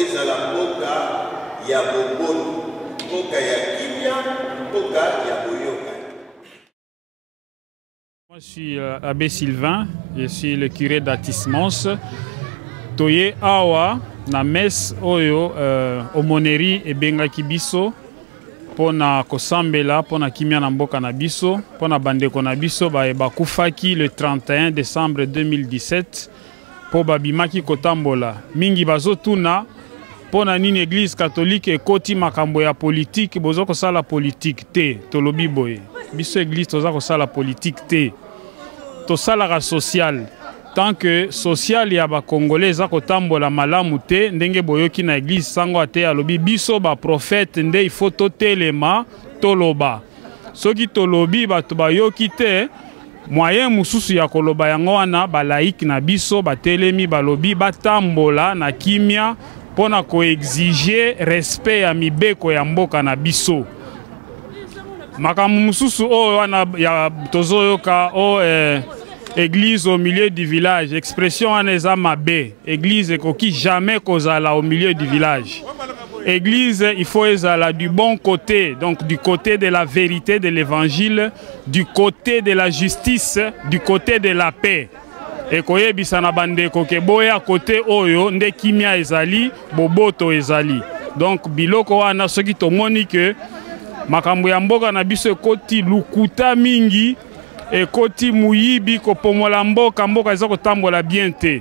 ezala mboka ya bobono, mboka ya kimia, mboka ya boyoka. Moi je suis Abbé Sylvain, je suis le curé d'Atis-Mons. Toye awa na messe oyo omoneri ebengaki biso pona kosambela pona kimia na mboka na biso pona bandeko na biso bakufaki le 31 décembre 2017 po babimaki kotambola mingi bazotuna pona nini église catholique ekoti makambo ya politique bozo kosala politique te tolobi boye biso église toza kosala politique te tosalaka social tant que social ya ba congolais za kotambola malamu te ndenge boyoki na église sango ate alobi biso ba prophète nde il faut totelema toloba soki tolobi bato bayoki te moyen mususu ya koloba yango wana ba laïque na biso batelemi balobi batambola na kimia pona ko exiger respect ya mibeko ya mboka na biso makambo mususu o wana ya tozoyoka o église au milieu du village, expression aneza mabe. Église ekoki jamais kozala au milieu du village. Église, il faut ezala du bon côté, donc du côté de la vérité de l'évangile, du côté de la justice, du côté de la paix. Ekoye bisana bande koke boya côté oyo nde kimia ezali, boboto ezali. Donc biloko wana soki tomoni que makambo ya mboka na biso ekoti lukuta mingi et koti muyibi kopomola mboka mboka ezako tambola bien te.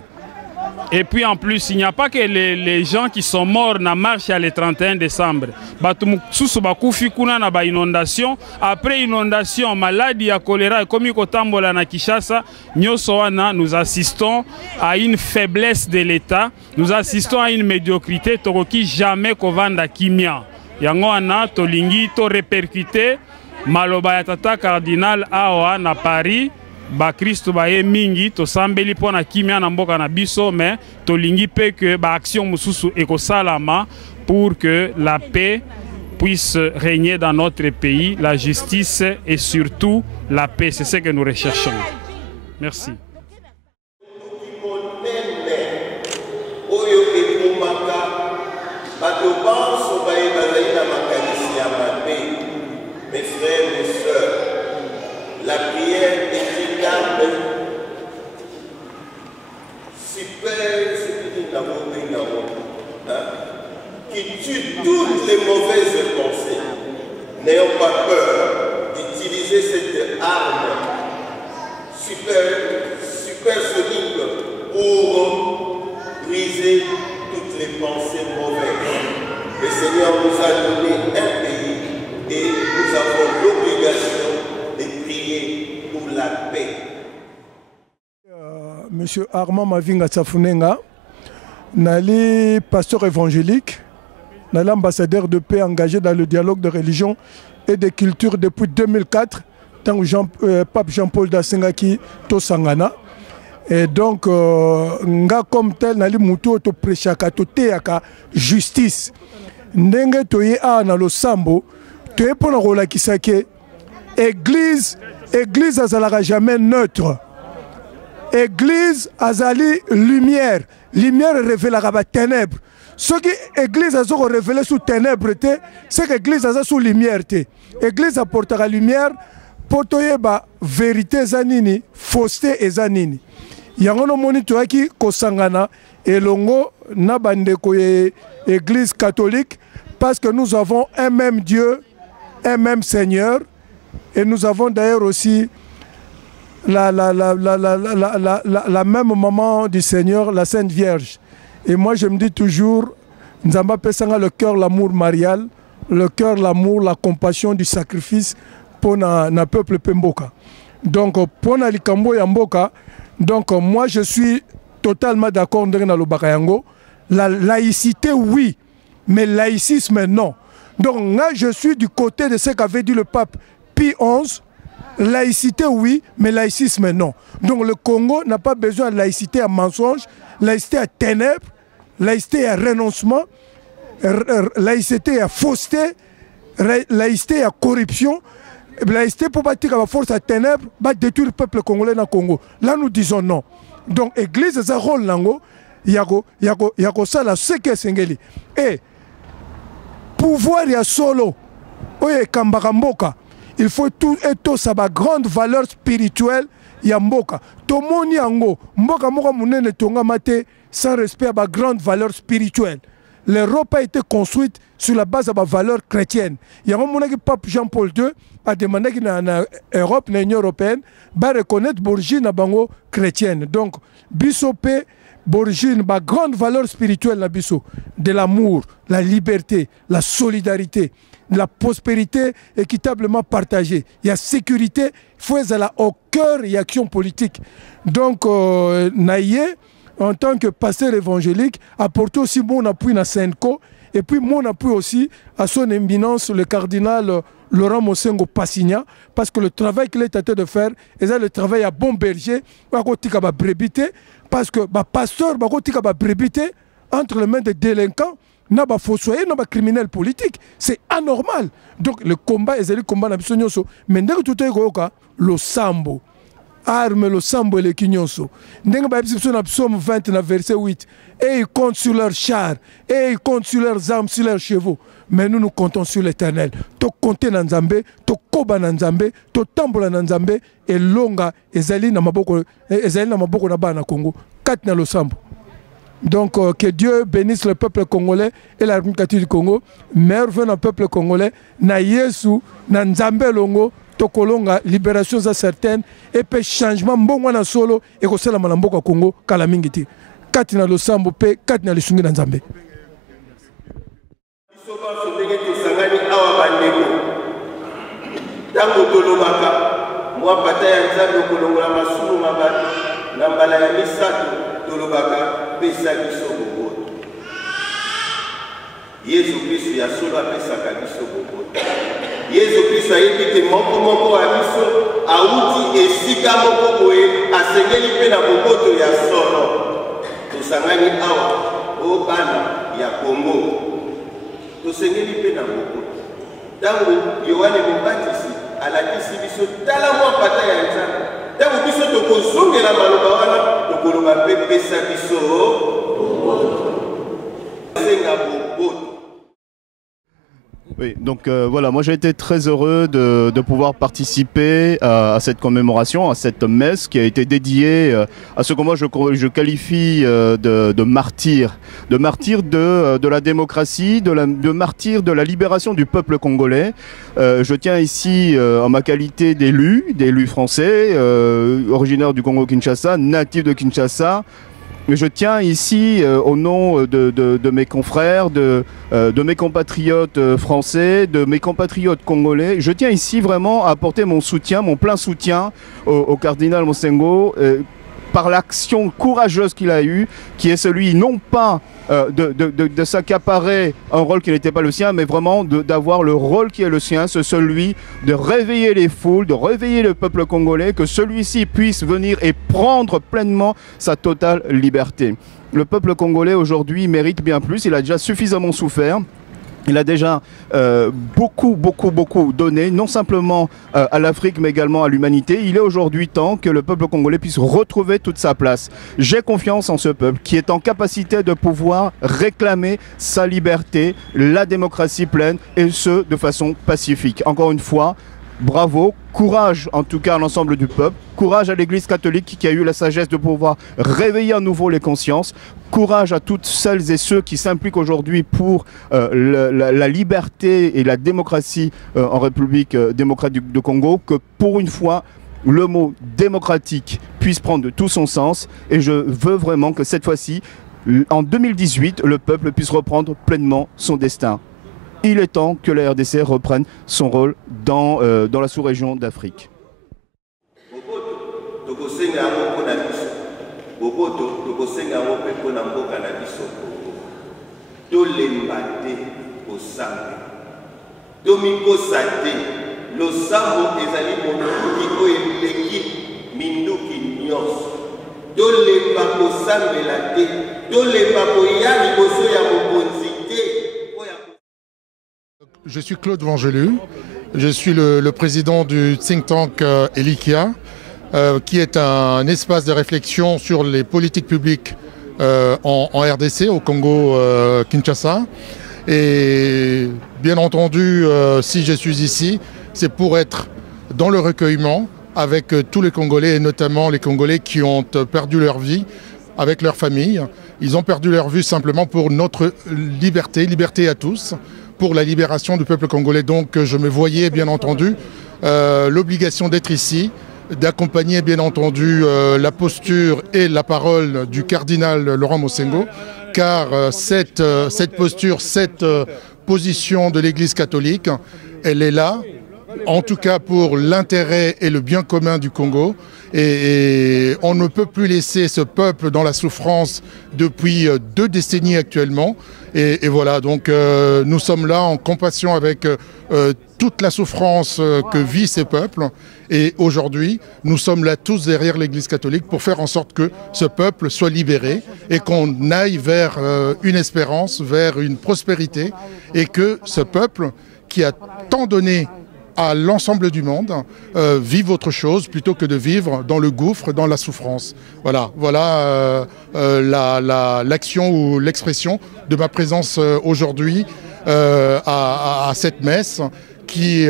Et puis en plus, il n'y a pas que les gens qui sont morts na marche le 31 décembre. Batu mususu bakufi kuna na ba inondation, après inondation, maladie ya choléra et comme kotambola na Kinshasa, nyoso wana nous assistons à une faiblesse de l'État, nous assistons à une médiocrité tokoki jamais kovanda kimia. Yango wana tolingi to répercuter maloba ya tata cardinal awa na Paris ba Kristo ba ye mingi to sambeli pona kimia na mboka na biso mais to lingi pe que ba action mususu ekosalama pour que la paix puisse régner dans notre pays, la justice et surtout la paix. C'est ce que nous recherchons. Merci. Mes frères, mes sœurs, la prière équitable, super, qui tue toutes les mauvaises pensées. N'ayons pas peur d'utiliser cette arme supersonique pour briser toutes les pensées mauvaises. Le Seigneur nous a donné un pays et nous avons l'obligation de prier pour la paix. Monsieur Armand Mavinga Tsafunenga, nali pasteur évangélique, nali ambassadeur de paix engagé dans le dialogue de religion et de culture depuis 2004, tant que Pape Jean-Paul Dasengaki Tosangana. Et donc, nga comme tel, nali muto to prêchaka to teaka justice. Ndenge toye a na lo sambo. Pour église azalaka jamais neutre. Église azali lumière. Lumière révélera la ténèbres. Ce qui église a révélé sous ténèbres, c'est que église a sous lumière. Église apportera lumière pour la vérité zanini, fausseté et zanini. Yangono moni toaki kosangana elongo na bandeko église catholique parce que nous avons un même Dieu, un même Seigneur, et nous avons d'ailleurs aussi la même maman du Seigneur, la Sainte Vierge. Et moi je me dis toujours, Nzamba Pesanga, le cœur, l'amour marial, le cœur, l'amour, la compassion du sacrifice pour na peuple Pemboka. Donc pour na likambo ya mboka, donc moi je suis totalement d'accord avec le la laïcité oui, mais laïcisme non. Donc là, je suis du côté de ce qu'avait dit le pape Pie XI. Laïcité, oui, mais laïcisme, non. Donc le Congo n'a pas besoin de laïcité à mensonge, laïcité à ténèbres, laïcité à renoncement, laïcité à fausseté, laïcité à corruption. Laïcité pour bâtir la force à ténèbres, va détruire le peuple congolais dans le Congo. Là, nous disons non. Donc l'église a un rôle, ya kosala seke esengeli e pouvoir ya solo oyo ekambaka mboka. Il faut tout et ça ba grande valeur spirituelle ya mboka. Tomoni yango mboka moko munene tonga mate sans respect à ba grande valeur spirituelle. L'Europe a été construite sur la base de la valeur chrétienne. Il y a un moment que Pape Jean-Paul II a demandé que l'Europe, l'Union européenne, va reconnaître l'origine chrétienne. Donc, Bissopé, l'origine, la grande valeur spirituelle de l'amour, la liberté, la solidarité, la prospérité équitablement partagée. Il y a sécurité, il faut aller au cœur et action politique. Donc, Naïe, en tant que pasteur évangélique, apporte aussi mon appui à Senko et puis mon appui aussi à son éminence, le cardinal Laurent Mosengo Passigna, parce que le travail qu'il est en train de faire, c'est le travail à bon berger, parce que le pasteur est entre les mains des délinquants, n'a pas fossoyé, n'a pas criminel politique. C'est anormal. Donc le combat est le combat d'Abissonio. Mais dès que tout est le sambo. Arme le sambo et le kinyonso. N'enga ba Psalm 20 verset 8. Et ils comptent sur leurs chars, et ils comptent sur leurs armes, sur leurs chevaux. Mais nous comptons sur l'Éternel. To compter dans Nzambe, to koba dans Nzambe, to tambola dans Nzambe, et longa ezali na maboko na bana Congo. Kat na lo sambo. Donc que Dieu bénisse le peuple congolais et la République catholique du Congo. Merveilleux peuple congolais, na Yesu, na Nzambe longo. Tokolonga libération certaine et puis changement mbongo na solo et ko sala malamboka Congo kala mingiti kati na losambo pe kati na lisungi na Nzambe isoba sondenge to sangani awa bandeko tango tolobaka mwa pata ya Nzambe kolongola masumu mabati na mbala ya misato tolobaka pesa biso boboto Yesu Kristo ya solo apesaka biso boboto Yesu Kristo ayebite moko wa biso auti esika moko boye asengeli pe na boboto ya solo tosangani awa o bana ya Kongo tosengeli pe na boboto tango Yohane Mobatisi alakisi biso tala mwa pata ya Nzambe tango biso tokozongela maloba wana tokoloba pe pesa biso boboto senga boboto. Oui, donc voilà, moi j'ai été très heureux de pouvoir participer à cette commémoration, à cette messe qui a été dédiée à ce que moi je qualifie de martyr de la démocratie, de martyr de la libération du peuple congolais. Je tiens ici en ma qualité d'élu français, originaire du Congo-Kinshasa, natif de Kinshasa. Mais je tiens ici, au nom de mes confrères, de mes compatriotes français, de mes compatriotes congolais, je tiens ici vraiment à apporter mon soutien, mon plein soutien au cardinal Mosengo, par l'action courageuse qu'il a eue, qui est celui non pas de s'accaparer un rôle qui n'était pas le sien, mais vraiment d'avoir le rôle qui est le sien, c'est celui de réveiller les foules, de réveiller le peuple congolais, que celui-ci puisse venir et prendre pleinement sa totale liberté. Le peuple congolais aujourd'hui mérite bien plus, il a déjà suffisamment souffert. Il a déjà beaucoup donné, non simplement à l'Afrique, mais également à l'humanité. Il est aujourd'hui temps que le peuple congolais puisse retrouver toute sa place. J'ai confiance en ce peuple qui est en capacité de pouvoir réclamer sa liberté, la démocratie pleine, et ce, de façon pacifique. Encore une fois, bravo, courage en tout cas à l'ensemble du peuple, courage à l'Église catholique qui a eu la sagesse de pouvoir réveiller à nouveau les consciences, courage à toutes celles et ceux qui s'impliquent aujourd'hui pour la liberté et la démocratie en République démocratique du Congo, que pour une fois le mot démocratique puisse prendre tout son sens, et je veux vraiment que cette fois-ci, en 2018, le peuple puisse reprendre pleinement son destin. Il est temps que la RDC reprenne son rôle dans la sous-région d'Afrique. Je suis Claude Vangelu, je suis le président du think tank Elikia, qui est un espace de réflexion sur les politiques publiques en RDC, au Congo Kinshasa. Et bien entendu, si je suis ici, c'est pour être dans le recueillement avec tous les Congolais, et notamment les Congolais qui ont perdu leur vie avec leur famille. Ils ont perdu leur vie simplement pour notre liberté, liberté à tous, pour la libération du peuple congolais. Donc je me voyais bien entendu l'obligation d'être ici, d'accompagner bien entendu la posture et la parole du cardinal Laurent Mosengo, car cette posture, cette position de l'Église catholique, elle est là, en tout cas pour l'intérêt et le bien commun du Congo. Et on ne peut plus laisser ce peuple dans la souffrance depuis 2 décennies actuellement. Et voilà, donc nous sommes là en compassion avec toute la souffrance que vit ces peuples. Et aujourd'hui, nous sommes là tous derrière l'Église catholique pour faire en sorte que ce peuple soit libéré et qu'on aille vers une espérance, vers une prospérité, et que ce peuple qui a tant donné à l'ensemble du monde, vive autre chose plutôt que de vivre dans le gouffre, dans la souffrance. Voilà, l'action ou l'expression de ma présence aujourd'hui à cette messe qui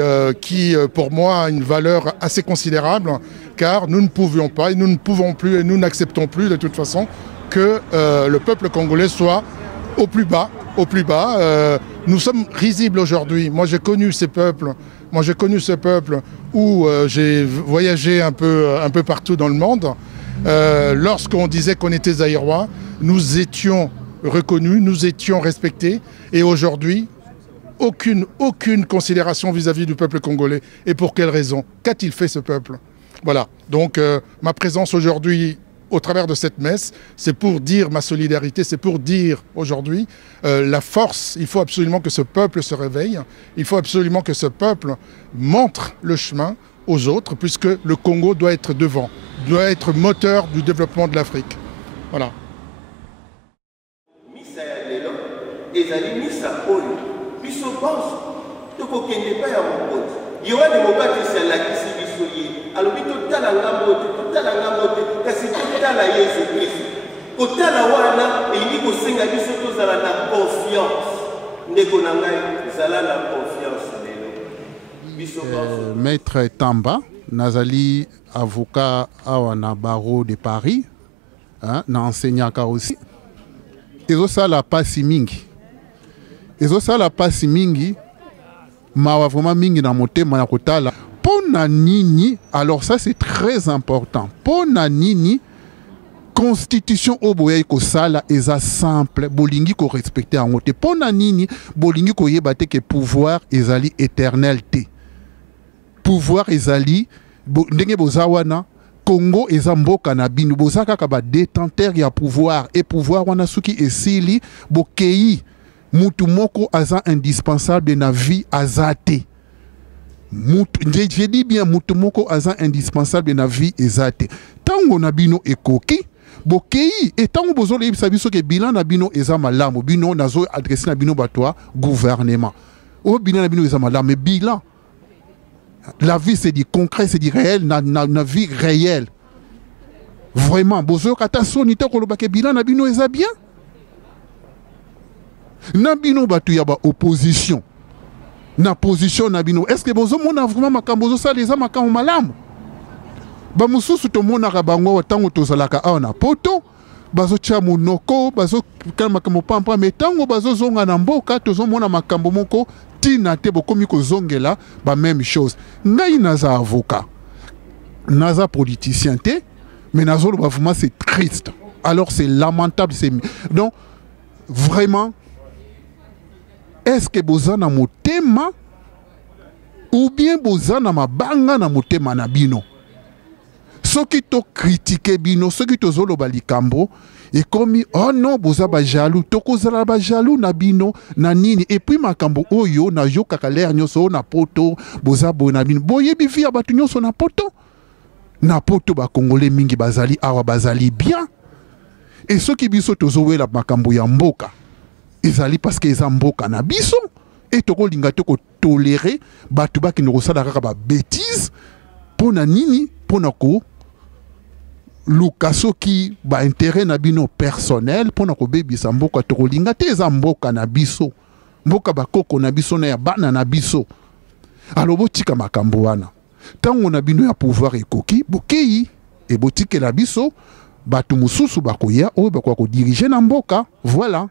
pour moi a une valeur assez considérable, car nous ne pouvions pas et nous ne pouvons plus et nous n'acceptons plus de toute façon que le peuple congolais soit au plus bas. Nous sommes risibles aujourd'hui. Moi j'ai connu ces peuples. Moi, j'ai connu ce peuple où j'ai voyagé un peu partout dans le monde. Lorsqu'on disait qu'on était zaïrois, nous étions reconnus, nous étions respectés. Et aujourd'hui, aucune considération vis-à-vis du peuple congolais. Et pour quelle raison? Qu'a-t-il fait ce peuple? Voilà. Donc, ma présence aujourd'hui, au travers de cette messe, c'est pour dire ma solidarité, c'est pour dire aujourd'hui la force. Il faut absolument que ce peuple se réveille, il faut absolument que ce peuple montre le chemin aux autres, puisque le Congo doit être devant, doit être moteur du développement de l'Afrique. Voilà. Misa ya lelo ezali misa oyo biso bonso tokokende pa ya mokoti Yohane Mobatisi alakisi biso ye alobi totala ngambo te kasi totala Yesu Kristo kotala wana elingi kosenga biso tozala na confiance ndeko na ngai zala na confiance lelo biso bonso. Maître Tamba nazali avocat awa na barreau de Paris, na enseignaka aussi. Ezosala pasi mingi. Ezosala pasi mingi, mawa vraiment mingi na motema na kotala. Pona nini, alors ça c'est très important. Pona nini, constitution oboye ko sala eza simple, bolingi ko respecter en moté. Pona nini, bolingi ko yebate que pouvoir ezali éternel te. Pouvoir ezali, ndenge bozawana, Congo eza mboka na bino bozaka ka ba détenteur ya pouvoir et pouvoir wana suki esili bokei mutu moko aza indispensable na vie azate je dis bien mutu moko aza indispensable na vie ezate tango na bino ekoki bokei et tango bozolo yebisa biso ke bilan na bino eza malamu bino nazo adresser na bino batwa gouvernement o bilan na bino eza malamu bilan. La vie, c'est du concret, c'est du réel, na vie réelle. Vraiment, bozo kata sonite kolobake bilan na bino eza bien. Na bino batu ya ba opposition. Na position na bino. Est-ce que bozo mona vraiment makambo zo sala eza makambo malamu? Ba mususu to mona ka bango tango tozalaka awa na poto. Bazo tia munoko, bazo kala makambo pampa metango bazo zonga na mboka tozo mona makambo moko. Tina te bokomi ko zongela ba même chose. Ngai naza avocat. Naza politicien te, mais nazo vraiment c'est triste. Alors c'est lamentable, c'est donc vraiment est-ce que bozana motema ou bien bozana mabanga na motema na bino? Soki to critiquer bino, soki to zolo balikambo et comme oh non boza ba jaloux tokozala ba jaloux na bino na nini et puis makambo oyo na yo kaka l'air nyoso na poto boza bona bino boyebi via batu nyoso na poto ba congolais mingi bazali awa bazali bien et ceux qui biso tozowela makambo ya mboka ezali parce que eza mboka na biso et tokolinga te ko tolérer batu ba ki no kosala kaka ba bêtise pona nini pona ko lukasoki ba intérêt na bino personnel pona ko bebisa mboka to kolinga te za mboka na biso mboka bakoko na biso na ya bana na biso alors botika makambo wana tango na bino ya pouvoir ekoki bokei e botike la biso batu mususu bakoya o bakwa ko diriger na mboka voilà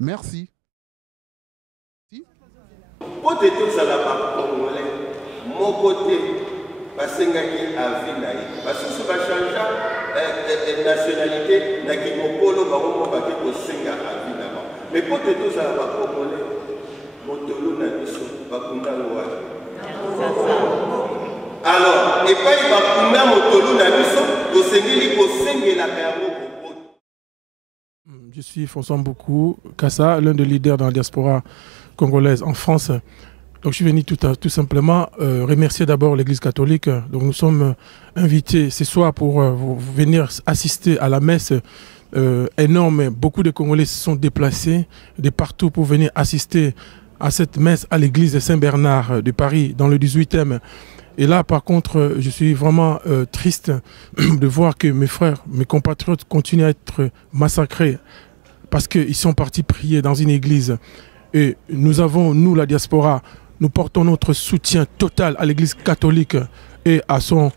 merci Pote tout ça là-bas, congolais, mon côté, parce que qui a vu là, parce que ça va changer nationalité, n'a qui mon polo va au baquet au Senga à vie là-bas. Mais pote tout ça là-bas, congolais, mon tolo n'a pas su, va kunda loa. Alors, et pas il va kunda mon tolo n'a pas su, au Senga au Senga la perro. Je suis François Mboukou Kassa, l'un des leaders dans la diaspora congolaise en France. Donc je suis venu tout simplement remercier d'abord l'Église catholique. Donc nous sommes invités ce soir pour venir assister à la messe énorme. Beaucoup de Congolais se sont déplacés de partout pour venir assister à cette messe à l'église de Saint-Bernard de Paris dans le 18e. Et là par contre je suis vraiment triste de voir que mes frères, mes compatriotes continuent à être massacrés parce qu'ils sont partis prier dans une église. Et nous avons, nous, la diaspora, nous portons notre soutien total à l'Église catholique et à son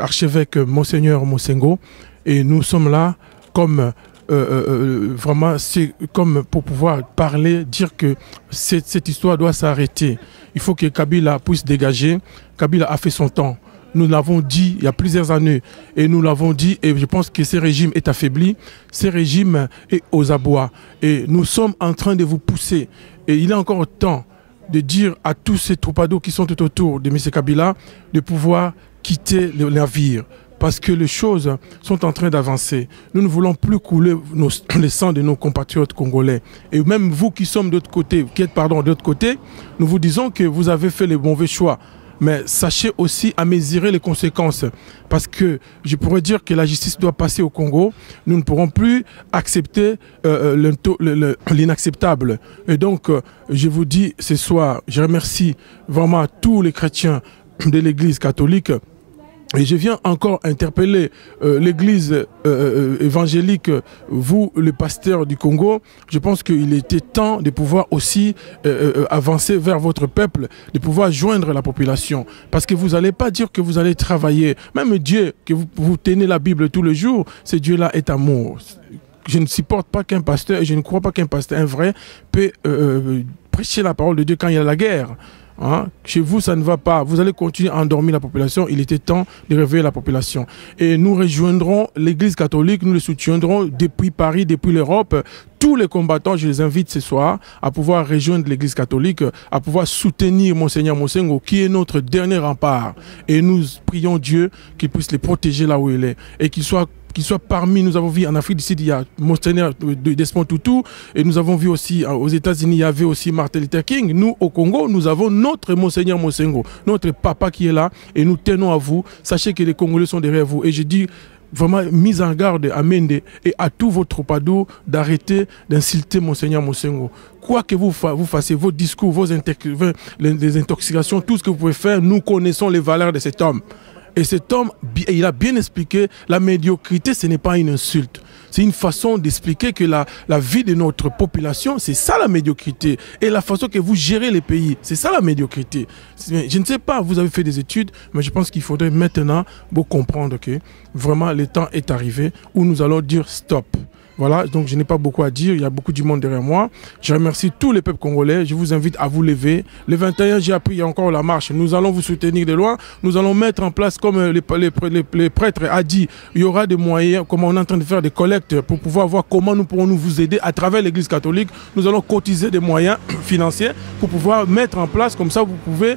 archevêque Monseigneur Mosengo. Et nous sommes là comme vraiment, c'est comme pour pouvoir parler, dire que cette histoire doit s'arrêter. Il faut que Kabila puisse dégager. Kabila a fait son temps. Nous l'avons dit il y a plusieurs années et nous l'avons dit et je pense que ce régime est affaibli, ce régime est aux abois et nous sommes en train de vous pousser et il est encore temps de dire à tous ces troubadours qui sont tout autour de M. Kabila de pouvoir quitter le navire parce que les choses sont en train d'avancer. Nous ne voulons plus couler le sang de nos compatriotes congolais. Et même vous qui sommes de l'autre côté, qui êtes de l'autre côté, nous vous disons que vous avez fait les mauvais choix. Mais sachez aussi à mesurer les conséquences. Parce que je pourrais dire que la justice doit passer au Congo. Nous ne pourrons plus accepter l'inacceptable. Et donc, je vous dis ce soir, je remercie vraiment tous les chrétiens de l'Église catholique. Et je viens encore interpeller l'Église évangélique, vous, le pasteur du Congo. Je pense qu'il était temps de pouvoir aussi avancer vers votre peuple, de pouvoir joindre la population. Parce que vous n'allez pas dire que vous allez travailler. Même Dieu, que vous tenez la Bible tous les jours, ce Dieu-là est amour. Je ne supporte pas qu'un pasteur, et je ne crois pas qu'un pasteur, un vrai, peut prêcher la parole de Dieu quand il y a la guerre. Hein? Chez vous, ça ne va pas. Vous allez continuer à endormir la population. Il était temps de réveiller la population. Et nous rejoindrons l'Église catholique, nous le soutiendrons depuis Paris, depuis l'Europe. Tous les combattants, je les invite ce soir à pouvoir rejoindre l'Église catholique, à pouvoir soutenir Monseigneur Mosengo, qui est notre dernier rempart. Et nous prions Dieu qu'il puisse les protéger là où il est et qu'il soit parmi, nous avons vu en Afrique du Sud, il y a Monseigneur Desmond Tutu, et nous avons vu aussi aux États-Unis, il y avait aussi Martin Luther King. Nous, au Congo, nous avons notre Monseigneur Mosengo, notre papa qui est là, et nous tenons à vous. Sachez que les Congolais sont derrière vous. Et je dis vraiment mise en garde à Mende et à tous vos troubadours d'arrêter d'insulter Monseigneur Mosengo. Quoi que vous fassiez, vos discours, les intoxications, tout ce que vous pouvez faire, nous connaissons les valeurs de cet homme. Et cet homme, il a bien expliqué, la médiocrité, ce n'est pas une insulte. C'est une façon d'expliquer que la vie de notre population, c'est ça la médiocrité. Et la façon que vous gérez les pays, c'est ça la médiocrité. Je ne sais pas, vous avez fait des études, mais je pense qu'il faudrait maintenant vous comprendre que vraiment le temps est arrivé où nous allons dire stop. Voilà, donc je n'ai pas beaucoup à dire, il y a beaucoup du monde derrière moi. Je remercie tous les peuples congolais, je vous invite à vous lever. Le 21, j'ai appris, il y a encore la marche. Nous allons vous soutenir de loin, nous allons mettre en place, comme les prêtres a dit, il y aura des moyens, comme on est en train de faire des collectes pour pouvoir voir comment nous pourrons vous aider à travers l'Église catholique. Nous allons cotiser des moyens financiers pour pouvoir mettre en place, comme ça vous pouvez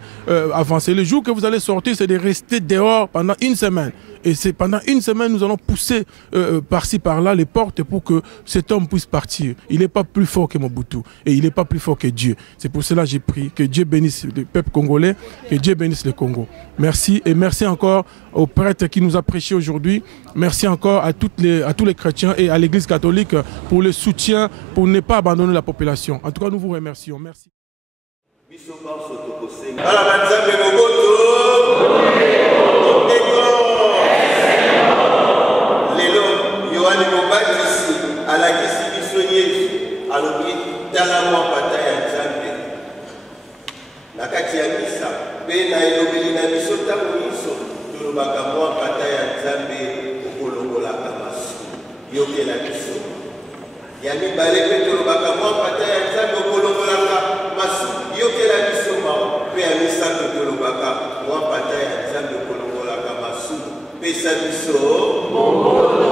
avancer. Le jour que vous allez sortir, c'est de rester dehors pendant une semaine. Et c'est pendant une semaine, nous allons pousser par-ci, par-là les portes pour que cet homme puisse partir. Il n'est pas plus fort que Mobutu et il n'est pas plus fort que Dieu. C'est pour cela que j'ai prié que Dieu bénisse le peuple congolais, que Dieu bénisse le Congo. Merci et merci encore au prêtre qui nous a prêché aujourd'hui. Merci encore à tous les chrétiens et à l'Église catholique pour le soutien, pour ne pas abandonner la population. En tout cas, nous vous remercions. Merci. na elobeli na biso ntango nyonso tolobaka mwa mpata ya nzambe okolongolaka masumu yokela biso. Ya mibale mpe tolobaka mwa mpata ya nzambe okolongolaka masumu yokela biso mao. Mpe ya misato tolobaka mwa mpata ya nzambe okolongolaka masumu pesa biso boboto.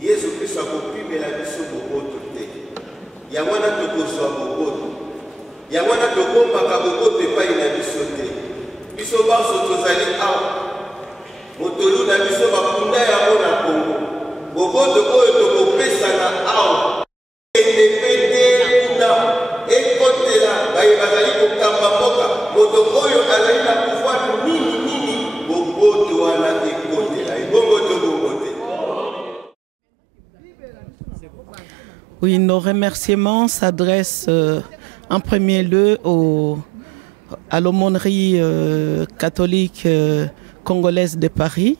Yesu Kristo akopimela biso boboto te. Yango wana tokozwa boboto. Yango wana tokombaka boboto epai na biso te. Biso banso tozali awa. Motolu na biso bakunda yango na Kongo. Boboto oyo tokopesa na awa. Endepende kuna ekotela baye bazali kokamba mboka. Moto oyo azali na pouvoir nini boboto wana ekotela. Ebongo tobobote. Oui, nos remerciements s'adressent en premier lieu à l'aumônerie catholique congolaise de Paris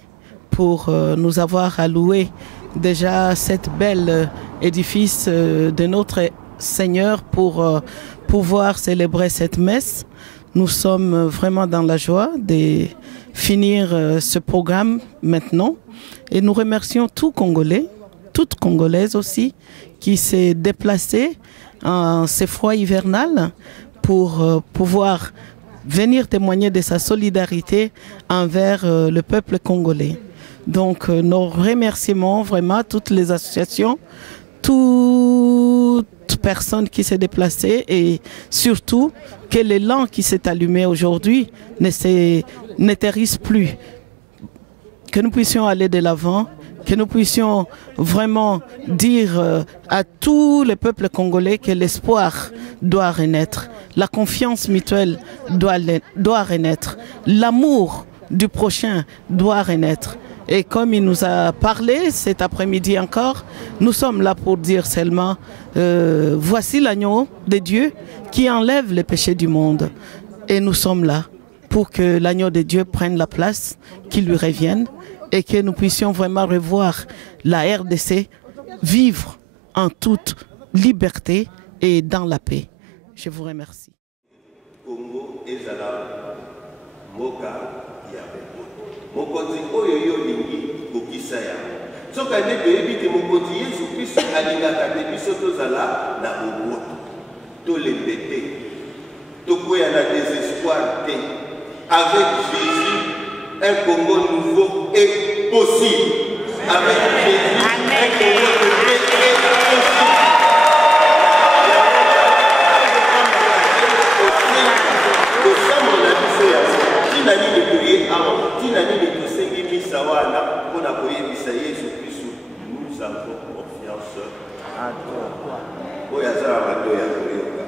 pour nous avoir alloué déjà cette belle édifice de notre Seigneur pour pouvoir célébrer cette messe. Nous sommes vraiment dans la joie de finir ce programme maintenant et nous remercions tout Congolais, toute Congolaise aussi, qui s'est déplacé en ces froids hivernales pour pouvoir venir témoigner de sa solidarité envers le peuple congolais. Donc nos remerciements vraiment à toutes les associations, toute personne qui s'est déplacée et surtout que l'élan qui s'est allumé aujourd'hui ne térisse plus. Que nous puissions aller de l'avant, que nous puissions vraiment dire à tous les peuples congolais que l'espoir doit renaître, la confiance mutuelle doit renaître, l'amour du prochain doit renaître. Et comme il nous a parlé cet après-midi encore, nous sommes là pour dire seulement voici l'agneau de Dieu qui enlève les péchés du monde. Et nous sommes là pour que l'agneau de Dieu prenne la place qui lui revienne et que nous puissions vraiment revoir la RDC vivre en toute liberté et dans la paix. Je vous remercie. Congo ezala moka ya mokonzi oyo yo lingi kokisa ya soka nde toyebi te mokonzi Yesu Kristo alingaka te biso tozala na boboto tolembe te tokoya na désespoir te. Avec Jésus un Congo nouveau est possible. Avec Jésus, un Congo nouveau est possible. Le chambre de la mission, qui n'a ni de prier avant, qui n'a ni de tosengi misawana, pour n'appuyer Misaïe Jésus, nous avons confiance à toi. Oyazara Matoya Koyoka.